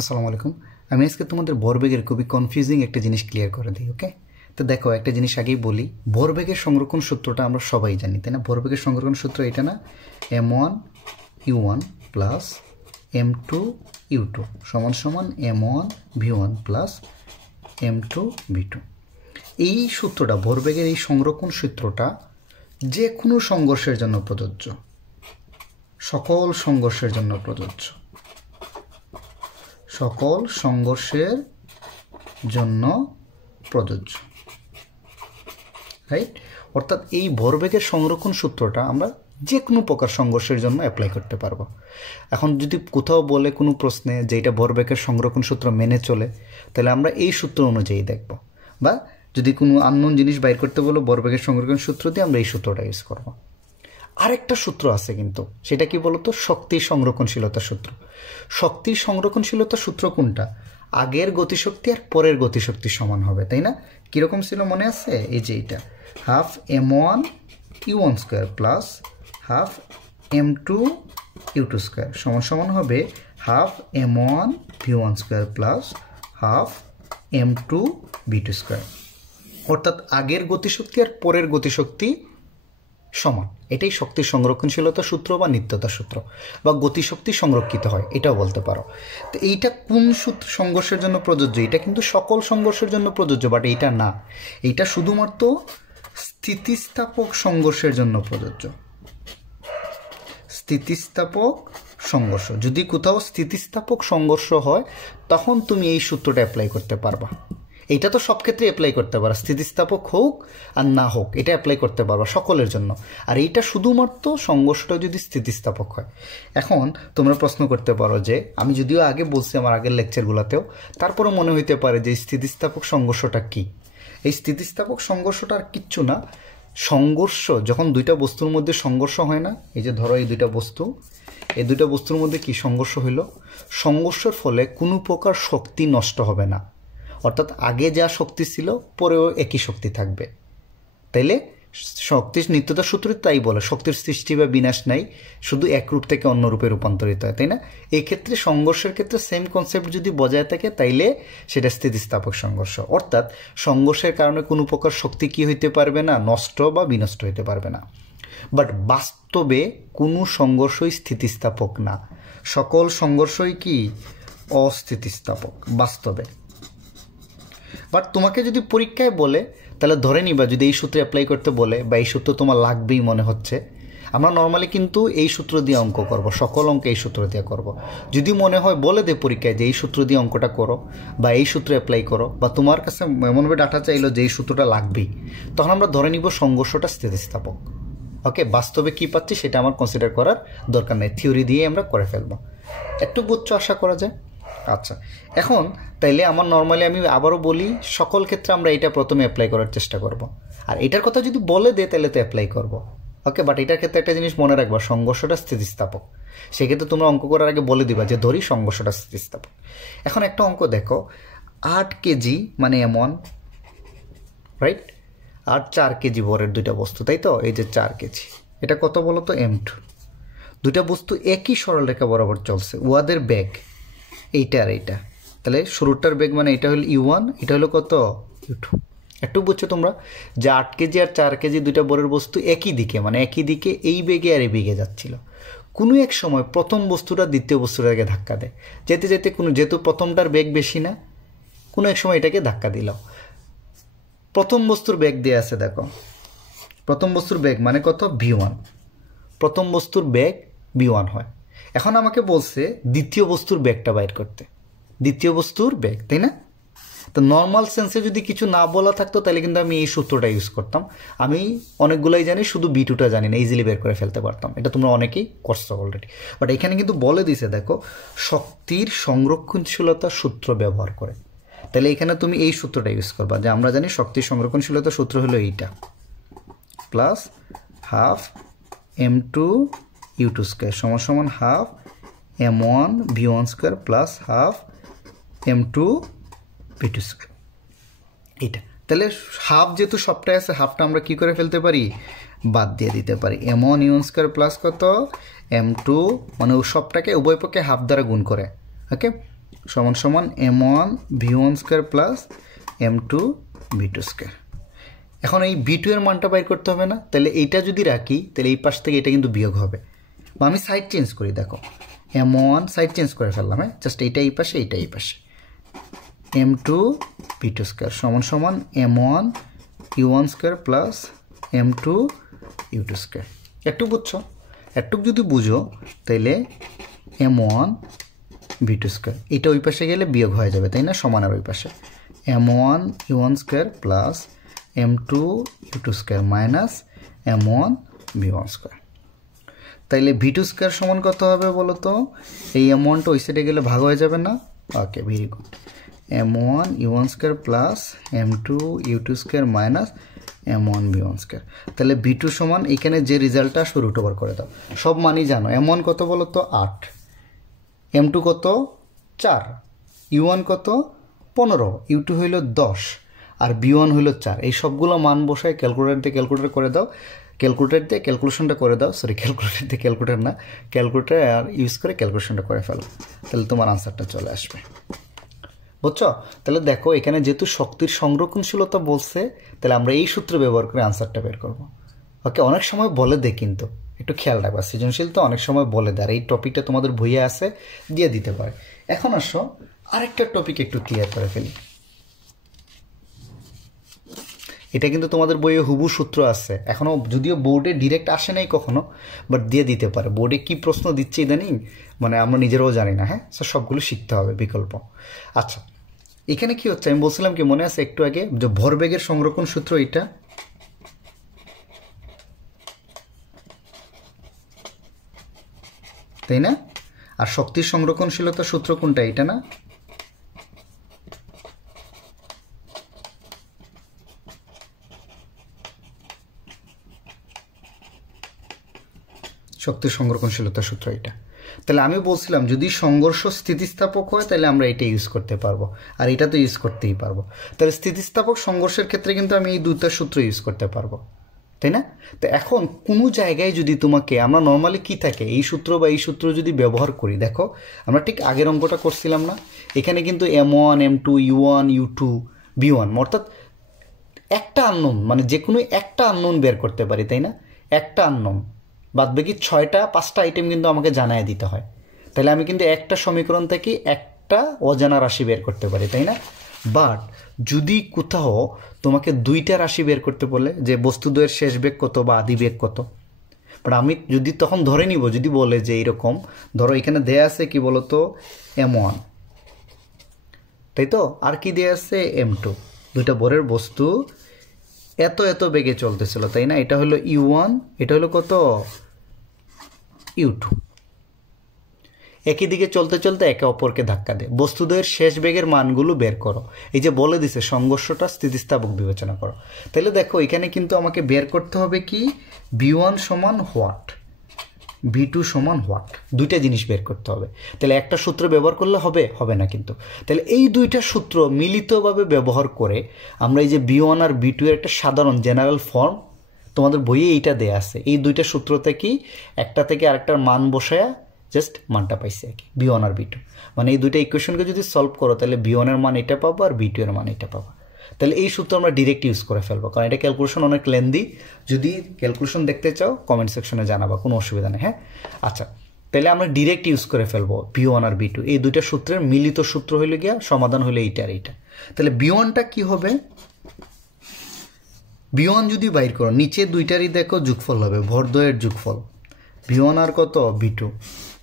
আসসালামু আলাইকুম। আমি আজকে তোমাদের ভরবেগের খুবই কনফিউজিং একটা জিনিস ক্লিয়ার করে দিই। ওকে, তো দেখো একটা জিনিস আগেই বলি, ভরবেগের সংরক্ষণ সূত্রটা আমরা সবাই জানি, তাই না? ভরবেগের সংরক্ষণ সূত্র এটা না, m1u1 প্লাস m2u2 সমান সমান m1v1 প্লাস m2v2। এই সূত্রটা, ভরবেগের এই সংরক্ষণ সূত্রটা যে কোনো সংঘর্ষের জন্য প্রযোজ্য, সকল সংঘর্ষের জন্য প্রযোজ্য, সকল সংঘর্ষের জন্য প্রযোজ্য, রাইট? অর্থাৎ এই ভরবেগের সংরক্ষণ সূত্রটা আমরা যে কোনো প্রকার সংঘর্ষের জন্য অ্যাপ্লাই করতে পারবো। এখন যদি কোথাও বলে কোনো প্রশ্নে যে এটা ভরবেগের সংরক্ষণ সূত্র মেনে চলে, তাহলে আমরা এই সূত্র অনুযায়ী দেখব, বা যদি কোনো আননোন জিনিস বাইর করতে বলো ভরবেগের সংরক্ষণ সূত্র দিয়ে আমরা এই সূত্রটা ইউজ করব। আরেকটা সূত্র আছে কিন্তু, সেটা কি বলতো? শক্তির সংরক্ষণশীলতা সূত্র। শক্তির সংরক্ষণশীলতা সূত্র কোনটা? আগের গতিশক্তি আর পরের গতিশক্তি সমান হবে, তাই না? কীরকম ছিল মনে আছে? এই যে এটা half m1u1 square plus half m2u2 square সমান সমান হবে half m1v1 square plus half m2v2 square. অর্থাৎ আগের গতিশক্তি আর পরের গতিশক্তি সমান। এটাই শক্তির সংরক্ষণশীলতা সূত্র বা নিত্যতা সূত্র, বা গতিশক্তি সংরক্ষিত হয় এটাও বলতে পারো। তো এইটা কোন সূত্র সংঘর্ষের জন্য প্রযোজ্য? এটা কিন্তু সকল সংঘর্ষের জন্য প্রযোজ্য, বাট এইটা না, এইটা শুধুমাত্র স্থিতিস্থাপক সংঘর্ষের জন্য প্রযোজ্য। স্থিতিস্থাপক সংঘর্ষ, যদি কোথাও স্থিতিস্থাপক সংঘর্ষ হয় তখন তুমি এই সূত্রটা অ্যাপ্লাই করতে পারবা। এইটা তো সব ক্ষেত্রে অ্যাপ্লাই করতে পারো, স্থিতিস্থাপক হোক আর না হোক এটা অ্যাপ্লাই করতে পারবা সকলের জন্য। আর এইটা শুধুমাত্র সংঘর্ষটা যদি স্থিতিস্থাপক হয়। এখন তোমরা প্রশ্ন করতে পারো যে আমি যদিও আগে বলছি আমার আগের লেকচারগুলোতেও, তারপরও মনে হইতে পারে যে স্থিতিস্থাপক সংঘর্ষটা কি? এই স্থিতিস্থাপক সংঘর্ষটা আর কিচ্ছু না। সংঘর্ষ যখন দুইটা বস্তুর মধ্যে সংঘর্ষ হয় না, এই যে ধরো এই দুইটা বস্তু, এই দুইটা বস্তুর মধ্যে কি সংঘর্ষ হইল? সংঘর্ষের ফলে কোনো প্রকার শক্তি নষ্ট হবে না, অর্থাৎ আগে যা শক্তি ছিল পরেও একই শক্তি থাকবে। তাইলে শক্তির নিত্যতা সূত্র তাই বলে শক্তির সৃষ্টি বা বিনাশ নাই, শুধু এক রূপ থেকে অন্য রূপে রূপান্তরিত হয়, তাই না? এই ক্ষেত্রে সংঘর্ষের ক্ষেত্রে সেম কনসেপ্ট যদি বজায় থাকে তাইলে সেটা স্থিতিস্থাপক সংঘর্ষ। অর্থাৎ সংঘর্ষের কারণে কোনো প্রকার শক্তি কি হইতে পারবে না? নষ্ট বা বিনষ্ট হইতে পারবে না। বাট বাস্তবে কোনো সংঘর্ষই স্থিতিস্থাপক না, সকল সংঘর্ষই কি অস্থিতিস্থাপক বাস্তবে। বাট তোমাকে যদি পরীক্ষায় বলে, তাহলে ধরে নিবা যদি এই সূত্রে অ্যাপ্লাই করতে বলে বা এই সূত্র তোমার লাগবেই মনে হচ্ছে, আমরা নর্মালি কিন্তু এই সূত্র দিয়ে অঙ্ক করব, সকল অঙ্ক এই সূত্র দিয়ে করব। যদি মনে হয় বলে দে পরীক্ষায় যে এই সূত্র দিয়ে অঙ্কটা করো বা এই সূত্রে অ্যাপ্লাই করো, বা তোমার কাছে এমনভাবে ডাটা চাইলো যে এই সূত্রটা লাগবেই, তখন আমরা ধরে নিব সংঘর্ষটা স্থিতিস্থাপক। ওকে, বাস্তবে কী পাচ্ছি সেটা আমার কনসিডার করার দরকার নেই, থিওরি দিয়ে আমরা করে ফেলবো। একটু বুঝছো আশা করা যায়? আচ্ছা, এখন তাইলে আমার নর্মালি আমি আবারও বলি, সকল ক্ষেত্রে আমরা এটা প্রথমে অ্যাপ্লাই করার চেষ্টা করব। আর এটার কথা যদি বলে দে তাহলে তো অ্যাপ্লাই করব। ওকে, বাট এটার ক্ষেত্রে একটা জিনিস মনে রাখবা, সংঘর্ষটা স্থিতিস্থাপক। সেক্ষেত্রে তোমরা অঙ্ক করার আগে বলে দিবা যে ধরি সংঘর্ষটা স্থিতিস্থাপক। এখন একটা অঙ্ক দেখো, 8 কেজি মানে এমন, রাইট? আর 4 কেজি ভরের দুইটা বস্তু, তাই তো? এই যে 4 কেজি, এটা কত বলো তো? m2। দুইটা বস্তু একই সরলরেখা বরাবর চলছে, উহাদের বেগ এইটা আর এইটা। তাহলে শুরুটার বেগ মানে এটা হলো u1, এটা হলো কত? u2। একটু বুঝছো তোমরা যে 8 কেজি আর 4 কেজি দুইটা বরের বস্তু একই দিকে, মানে একই দিকে এই বেগে আর এই বেগে যাচ্ছিল। কোনো এক সময় প্রথম বস্তুটা দ্বিতীয় বস্তুটাকে ধাক্কা দেয়, যেতে যেতে যেহেতু প্রথমটার বেগ বেশি না, কোনো এক সময় এটাকে ধাক্কা দিল। প্রথম বস্তুর বেগ দিয়ে আছে, দেখো প্রথম বস্তুর বেগ মানে কত? v1। প্রথম বস্তুর বেগ v1 হয়। এখন আমাকে বলছে দ্বিতীয় বস্তুর বেগটা বাইর করতে, দ্বিতীয় বস্তুর বেগ, তাই না? তো নর্মাল সেন্সে যদি কিছু না বলা থাকতো তাহলে কিন্তু আমি এই সূত্রটা ইউজ করতাম। আমি অনেকগুলোই জানি, শুধু b2টা জানি না, ইজিলি বের করে ফেলতে পারতাম। এটা তোমরা অনেকেই করছো অলরেডি। বাট এখানে কিন্তু বলে দিছে, দেখো শক্তির সংরক্ষণশীলতা সূত্র ব্যবহার করে। তাহলে এখানে তুমি এই সূত্রটা ইউজ করবা, যে আমরা জানি শক্তির সংরক্ষণশীলতা সূত্র হলো এইটা, প্লাস হাফ m2u2 স্কোয়ার সমান সমান half m1v1 square plus half m2v2 square. এইটা তাহলে হাফ যেহেতু সবটাই আছে, হাফটা আমরা কি করে ফেলতে পারি? বাদ দিয়ে দিতে পারি। m1u1 স্কোয়ার প্লাস কত? m2, মানে সবটাকে উভয় পক্ষে হাফ দ্বারা গুণ করে, ওকে সমান সমান m1 v1 square plus m2 v2 square. এখন এই v2 এর মানটা বাইর করতে হবে না, তাহলে এইটা যদি রাখি তাহলে এই পাশ থেকে এটা কিন্তু বিয়োগ হবে। বা আমি সাইড চেঞ্জ করি, দেখো m1 সাইড চেঞ্জ করে ফেললাম, হ্যাঁ, জাস্ট এইটা এই পাশে এইটা এই পাশে, m2 v2 স্কয়ার সমান সমান m1 u1 square plus m2 u2 square. একটু বুঝছো? একটু যদি বুঝো তাহলে m1 v2 স্কয়ার এটা ওই পাশে গেলে বিয়োগ হয়ে যাবে, তাই না, সমানের ওই পাশে m1 u1 square plus m2 u2 square minus m1 v1 square. তাইলে v2 স্কয়ার সমান কত হবে বলো তো? এই m1টা ওই সাইডে গেলে ভাগ হয়ে যাবে না? Okay, very good. m1 u1 square plus m2 u2 square minus m1 v1 square. তাহলে v2 সমান এখানে যে রেজাল্টটা আসবে রুট ওভার করে দাও। সব মানই জানো। m1 কত বলো তো? 8, m2 কত? 4, u1 কত? 15, u2 হইল 10 আর v1 হইল 4। এই সবগুলো মান বসায় ক্যালকুলেটর দিয়ে ক্যালকুলেটর করে দাও, ক্যালকুলেটর দিয়ে ক্যালকুলেশনটা করে দাও, সরি ক্যালকুলেটর দিয়ে ক্যালকুলেটর না, ক্যালকুলেটর আর ইউজ করে ক্যালকুলেশনটা করে ফেলো, তাহলে তোমার আনসারটা চলে আসবে। বুঝছো? তাহলে দেখো এখানে যেহেতু শক্তির সংরক্ষণশীলতা বলছে, তাহলে আমরা এই সূত্র ব্যবহার করে আনসারটা বের করবো। ওকে, অনেক সময় বলে দে, কিন্তু একটু খেয়াল রাখবা, সৃজনশীল তো অনেক সময় বলে দেয়, আর এই টপিকটা তোমাদের বইয়ে আছে, দিয়ে দিতে পারে। এখন আসো আরেকটা টপিক একটু ক্লিয়ার করে ফেলি। এটা কিন্তু তোমাদের বইয়ে হুবহু সূত্র আছে, এখনো যদিও বোর্ডে ডিরেক্ট আসে নাই কখনো, বাট দিয়ে দিতে পারে। বোর্ডে কি প্রশ্ন দিচ্ছে ইদানিং মানে আমরা নিজেরাও জানি না, হ্যাঁ, সবগুলো শিখতে হবে বিকল্প। আচ্ছা, এখানে কি হচ্ছে আমি বলছিলাম কি মনে আছে একটু আগে, যে ভরবেগের সংরক্ষণ সূত্র এটা, তাই না? আর শক্তির সংরক্ষণশীলতা সূত্র কোনটা? এটা না? শক্তির সংরক্ষণশীলতা সূত্র এটা। তাহলে আমি বলছিলাম যদি সংঘর্ষ স্থিতিস্থাপক হয় তাহলে আমরা এটা ইউজ করতে পারবো, আর এটা তো ইউজ করতেই পারবো। তাহলে স্থিতিস্থাপক সংঘর্ষের ক্ষেত্রে কিন্তু আমি এই দুইটা সূত্র ইউজ করতে পারবো, তাই না? তো এখন কোনো জায়গায় যদি তোমাকে, আমরা নর্মালি কি থাকে এই সূত্র বা এই সূত্র যদি ব্যবহার করি, দেখো আমরা ঠিক আগের অঙ্কটা করছিলাম না, এখানে কিন্তু m1 m2 u1 u2 v1 অর্থাৎ একটা আননোন, মানে যে কোনো একটা আননোন বের করতে পারি, তাই না? একটা আননোন, বাদ বাকি 5টা আইটেম কিন্তু আমাকে জানায় দিতে হয়। তাহলে আমি কিন্তু একটা সমীকরণ থেকে একটা অজানা রাশি বের করতে পারি, তাই না? বাট যদি কোথাও তোমাকে 2টা রাশি বের করতে বলে, যে বস্তুদ্বয়ের শেষ বেগ কত বা আদি বেগ কত, বাট আমি যদি তখন ধরে নিব, যদি বলে যে এইরকম ধরো এখানে দেয়া আছে কি বলতো m1, তাই তো, আর কি দেয়া আছে m2, দুইটা বরের বস্তু এত এত বেগে চলতেছিল, তাই না? এটা হলো u1, এটা হলো কত u2, একই দিকে চলতে চলতে একে অপরকে ধাক্কা দেয়। বস্তুদ্বয়ের শেষ বেগের মানগুলো বের করো। এই যে বলে দিছে সংঘর্ষটা স্থিতিস্থাপক বিবেচনা করো। তাহলে দেখো এখানে কিন্তু আমাকে বের করতে হবে কি v1 সমান হোয়াট, v2 সমান হোয়াট, দুইটা জিনিস বের করতে হবে। তাহলে একটা সূত্র ব্যবহার করলে হবে? হবে না কিন্তু। তাহলে এই দুইটা সূত্র মিলিতভাবে ব্যবহার করে আমরা এই যে v1 আর v2 এর একটা সাধারণ জেনারেল ফর্ম, তোমাদের বইয়ে এইটা দেয়া আছে, এই দুইটা সূত্র থেকেই একটা থেকে আরেকটার মান বসায়া জাস্ট মানটা পাইছে আর কি, v1 আর v2। মানে এই দুইটা ইকুয়েশনকে যদি সলভ করো তাহলে v1 এর মান এটা পাবো আর v2 এর মান এটা পাবো। তাহলে এই সূত্র আমরা ডিরেক্ট ইউজ করে ফেলবো, কারণ এটা ক্যালকুলেশন অনেক লেন্দি। যদি ক্যালকুলেশন দেখতে চাও কমেন্ট সেকশনে জানাবা, কোনো অসুবিধা নেই, হ্যাঁ। আচ্ছা, তাহলে আমরা ডিরেক্ট ইউজ করে ফেলবো v1 আর v2, এই দুইটা সূত্রের মিলিত সূত্র হইলে গিয়া সমাধান হলে এইটা আর এইটা। তাহলে v1টা কি হবে? v1 যদি বাইর করো, নিচে দুইটারই দেখো যোগফল হবে, ভরদ্বয়ের যোগফল, v1 আর কত v2,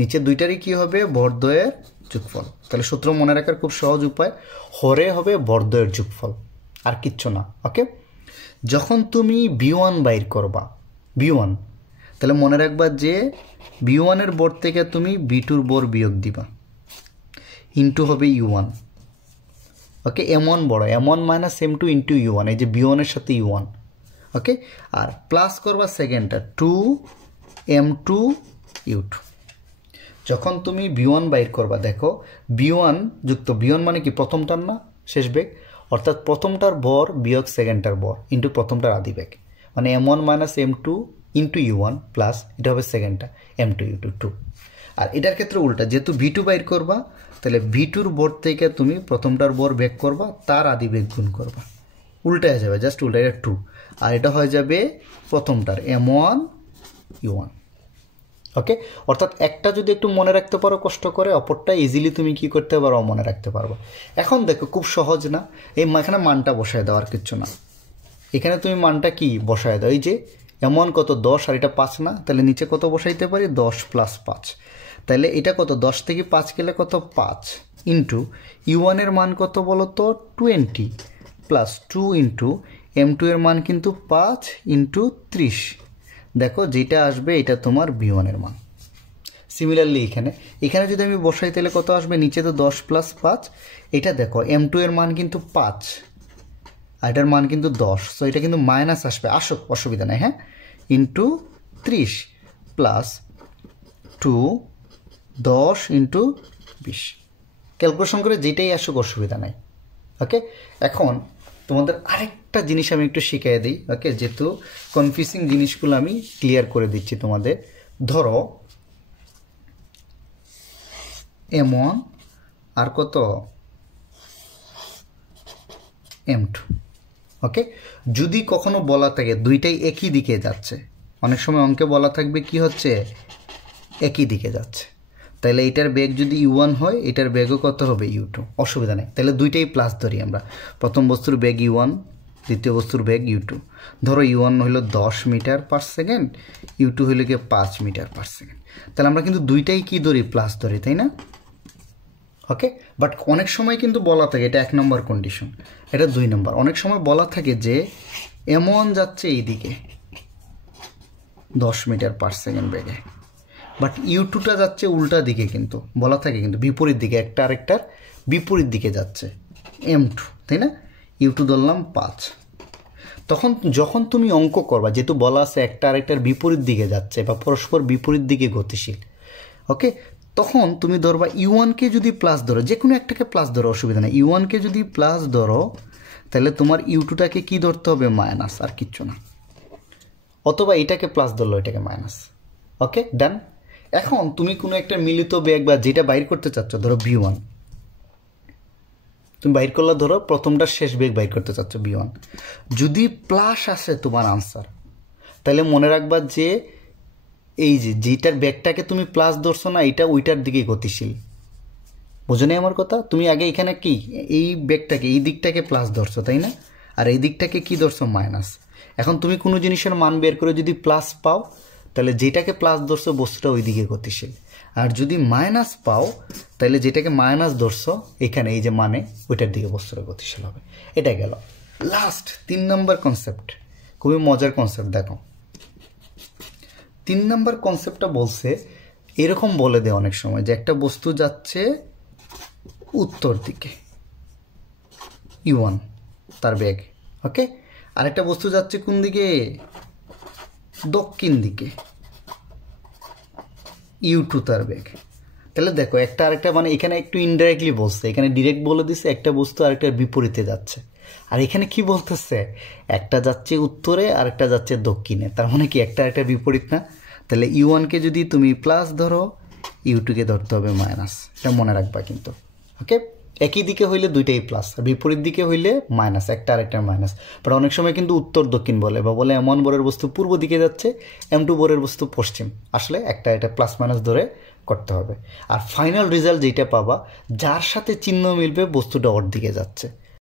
নিচে দুইটারই কি হবে? ভরদ্বয়ের যোগফল। তাহলে সূত্র মনে রাখার খুব সহজ উপায়, হরে হবে ভরদ্বয়ের যোগফল, আর কিচ্ছু না। ওকে, যখন তুমি v1 বাইর করবা, v1, তাহলে মনে রাখবা যে v1 এর বর থেকে তুমি v2 বর বিয়োগ দিবা, ইন্টু হবে u1। ওকে, m1 বড়, m1 minus m2 into u1, এই যে v1 এর সাথে u1। ওকে, আর প্লাস করবা সেকেন্ডটা 2m2 u2। যখন তুমি v1 বাইর করবা, দেখো v1 যুক্ত v1 মানে কি প্রথমটার না শেষ বেগ, অর্থাৎ প্রথমটার বর বিয়োগ সেকেন্ডটার বর ইন্টু প্রথমটার আদি বেগ, মানে m1 minus m2 into u1 plus এটা হবে সেকেন্ডটা m2 u2 2। আর এটার ক্ষেত্রে উল্টা, যেহেতু v2 বাইর করবা তাহলে V2 এর বোর্ড থেকে তুমি প্রথমটার বোর বেগ করবা, তার আদি বেগ গুণ করবা, উল্টা হয়ে যাবে, জাস্ট উল্টা, এটা 2, আর এটা হয়ে যাবে প্রথমটার M1 U1। ওকে, অর্থাৎ একটা যদি একটু মনে রাখতে পারো কষ্ট করে, অপরটা ইজিলি তুমি কি করতে পারো, মনে রাখতে পারবো। এখন দেখো খুব সহজ না, এখানে মানটা বসায় দাও, আর কিচ্ছু না। এখানে তুমি মানটা কি বসায় দাও, এই যে M1 কত 10 আর এটা 5 না, তাহলে নিচে কত বসাইতে পারি 10 + 5, তাহলে এটা কত 10 থেকে 5 গেলে কত 5 ইন্টু U1 এর মান কত বলো তো 20 প্লাস 2 ইন্টু M2 এর মান কিন্তু 5 ইন্টু 30, দেখো যেটা আসবে এটা তোমার V1 এর মান। সিমিলারলি এখানে যদি আমি বসাই তাহলে কত আসবে, নিচে তো 10 + 5, এটা দেখো M2 এর মান কিন্তু 5 আর এটার মান কিন্তু 10, সো এটা কিন্তু মাইনাস আসবে, আসুক অসুবিধা নেই, হ্যাঁ, ইন্টু 30 প্লাস 2 10 ইন্টু 20, ক্যালকুলেশন করে যেটাই আসুক অসুবিধা নাই। ওকে, এখন তোমাদের আরেকটা জিনিস আমি একটু শিখিয়ে দিই। ওকে, যেহেতু কনফিউজিং জিনিসগুলো আমি ক্লিয়ার করে দিচ্ছি তোমাদের। ধরো M1 আর কত M2। ওকে, যদি কখনো বলা থাকে দুইটাই একই দিকে যাচ্ছে, অনেক সময় অঙ্কে বলা থাকবে কি হচ্ছে একই দিকে যাচ্ছে, তাহলে এটার বেগ যদি U1 হয় এটার বেগও কত হবে U2, অসুবিধা নেই। তাহলে দুইটাই প্লাস ধরি আমরা, প্রথম বস্তুর বেগ U1, দ্বিতীয় বস্তুর বেগ U2। ধরো U1 হইল 10 মিটার পার সেকেন্ড, U2 হইল গিয়ে 5 মিটার পার সেকেন্ড, তাহলে আমরা কিন্তু দুইটাই কি ধরি, প্লাস ধরি, তাই না? ওকে, বাট অনেক সময় কিন্তু বলা থাকে, এটা 1 নম্বর কন্ডিশন, এটা 2 নম্বর, অনেক সময় বলা থাকে যে M1 যাচ্ছে এইদিকে 10 মিটার পার সেকেন্ড বেগে, বাট U2টা যাচ্ছে উল্টা দিকে, কিন্তু বলা থাকে কিন্তু বিপরীত দিকে, একটা আরেকটার বিপরীত দিকে যাচ্ছে M2, তাই না? U2 ধরলাম 5, তখন যখন তুমি অঙ্ক করবা, যেহেতু বলা আছে একটা আরেকটার বিপরীত দিকে যাচ্ছে বা পরস্পর বিপরীত দিকে গতিশীল, ওকে, তখন তুমি ধরবা U1কে যদি প্লাস ধরো, যে কোনো একটাকে প্লাস ধরো, অসুবিধা নেই, U1কে যদি প্লাস ধরো তাহলে তোমার U2টাকে কি ধরতে হবে, মাইনাস, আর কিচ্ছু না, অথবা এটাকে প্লাস ধরলো এটাকে মাইনাস। ওকে, ডান। এখন তুমি কোনো একটা মিলিত বেগ বা যেটা বাইর করতে চাচ্ছ, ধরো V1, তুমি বাইর করলে, ধরো প্রথমটার শেষ বেগ বাইর করতে চাচ্ছ V1, যদি প্লাস আসে তোমার আনসার, তাহলে মনে রাখবা যে এই যে যেটার বেগটাকে তুমি প্লাস ধরছো না, এটা ওইটার দিকে গতিশীল। বুঝো নি আমার কথা? তুমি আগে এখানে কি এই বেগটাকে, এই দিকটাকে প্লাস ধরছো, তাই না? আর এই দিকটাকে কি ধরছো, মাইনাস। এখন তুমি কোনো জিনিসের মান বের করে যদি প্লাস পাও, তাহলে যেটাকে প্লাস ধরছো বস্তুটা ওই দিকে গতিশীল, আর যদি মাইনাস পাও তাহলে যেটাকে মাইনাস ধরছো এখানে এই যে মানে, ওইটার দিকে বস্তুটা গতিশীল হবে। এটা গেল। লাস্ট 3 নম্বর কনসেপ্ট, খুবই মজার কনসেপ্ট। দেখো 3 নম্বর কনসেপ্টটা বলছে, এরকম বলে দেয় অনেক সময় যে একটা বস্তু যাচ্ছে উত্তর দিকে U1 তার বেগ, ওকে, আরেকটা বস্তু যাচ্ছে কোন দিকে, দক্ষিণ দিকে U2 তার বেগ। তাহলে দেখো একটা আরেকটা মানে এখানে একটু ইনডাইরেক্টলি বলছে, এখানে ডিরেক্ট বলে দিছে একটা বস্তু আরেকটার বিপরীতে যাচ্ছে, আর এখানে কি বলতেছে, একটা যাচ্ছে উত্তরে আরেকটা যাচ্ছে দক্ষিণে, তার মানে কি একটা আরেকটা বিপরীত না? তাহলে U1কে যদি তুমি প্লাস ধরো, U2কে ধরতে হবে মাইনাস, এটা মনে রাখবা কিন্তু। ওকে, একই দিকে হইলে দুইটাই প্লাস, আর বিপরীত দিকে হইলে মাইনাস, একটা আরেকটা মাইনাস। বাট অনেক সময় কিন্তু উত্তর দক্ষিণ বলে, বা বলে M1 বোরের বস্তু পূর্ব দিকে যাচ্ছে, M2 বোরের বস্তু পশ্চিম, আসলে একটা এটা প্লাস মাইনাস ধরে করতে হবে। আর ফাইনাল রেজাল্ট যেটা পাবা, যার সাথে চিহ্ন মিলবে বস্তুটা ওর দিকে যাচ্ছে।